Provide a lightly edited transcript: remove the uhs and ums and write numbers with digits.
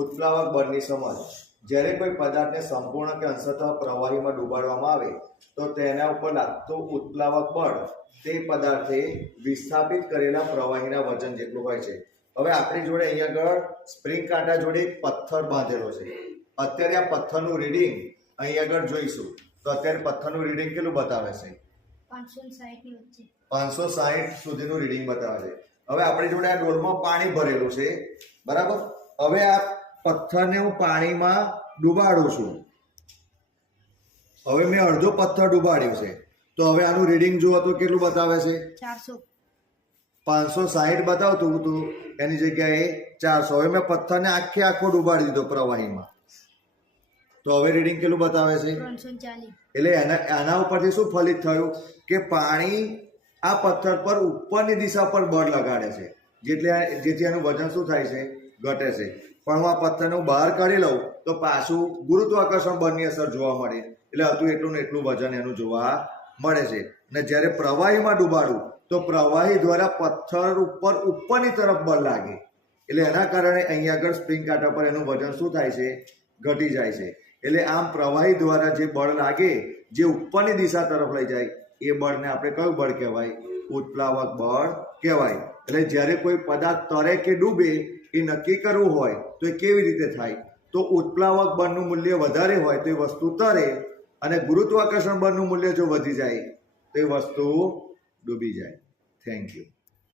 ઉત્પ્લાવક બળની સમજ. જ્યારે કોઈ પદાર્થને સંપૂર્ણ કે અંશતઃ પ્રવાહીમાં ડૂબાડવામાં આવે તો તેના ઉપર લાગતું ઉત્પ્લાવક બળ તે પદાર્થે વિસ્થાપિત કરેલા પ્રવાહીના વજન જેટલું હોય છે. હવે આપણી જોડે અહીંયા આગળ સ્પ્રિંગ કાંટા જોડે એક પથ્થર બાંધેલો છે. અત્યારે આ પથ્થરનું રીડિંગ અહીંયા આગળ જોઈશું. તો અત્યારે પથ્થરનું રીડિંગ કેટલું બતાવે છે? 560 ની વચ્ચે 560 સુધીનું રીડિંગ બતાવે છે. હવે આપણી જોડે આ ડોલમાં પાણી ભરેલું છે, બરાબર. હવે આ પથ્થરને હું પાણીમાં ડુબાડું છું. હવે મેં અડધો પથ્થર ડુબાડ્યું છે, તો હવે આનું રીડિંગ જુઓ તો કેટલું બતાવે છે? 560 બતાવતું હતું, એની જગ્યાએ 400. હવે મેં પથ્થરને આખો ડુબાડી દીધો પ્રવાહીમાં, તો હવે રીડિંગ કેટલું બતાવે છે? 340. એટલે આના ઉપરથી શું ફલિત થયું કે પાણી આ પથ્થર પર ઉપરની દિશા પર બળ લગાડે છે, જેથી આનું વજન શું થાય છે? ઘટે છે. પણ હું આ પથ્થરને હું બહાર કાઢી લઉં તો પાછું ગુરુત્વાકર્ષણ બળની અસર જોવા મળે, એટલે હતું એટલું ને એટલું વજન એનું જોવા મળે છે. અને જ્યારે પ્રવાહીમાં ડૂબાડું તો પ્રવાહી દ્વારા પથ્થર ઉપર ઉપરની તરફ બળ લાગે, એટલે એના કારણે અહીંયા આગળ સ્પ્રિંગ કાંટા પર એનું વજન શું થાય છે? ઘટી જાય છે. એટલે આમ પ્રવાહી દ્વારા જે બળ લાગે, જે ઉપરની દિશા તરફ લઈ જાય, એ બળને આપણે કયું બળ કહેવાય? ઉત્પ્લાવક બળ કહેવાય. એટલે જ્યારે કોઈ પદાર્થ તરે કે ડૂબે એ નક્કી કરવું હોય તો એ કેવી રીતે થાય? તો ઉત્પ્લાવક બળનું મૂલ્ય વધારે હોય તો એ વસ્તુ તરે, અને ગુરુત્વાકર્ષણ બળનું મૂલ્ય જો વધી જાય તો એ વસ્તુ ડૂબી જાય. Thank you.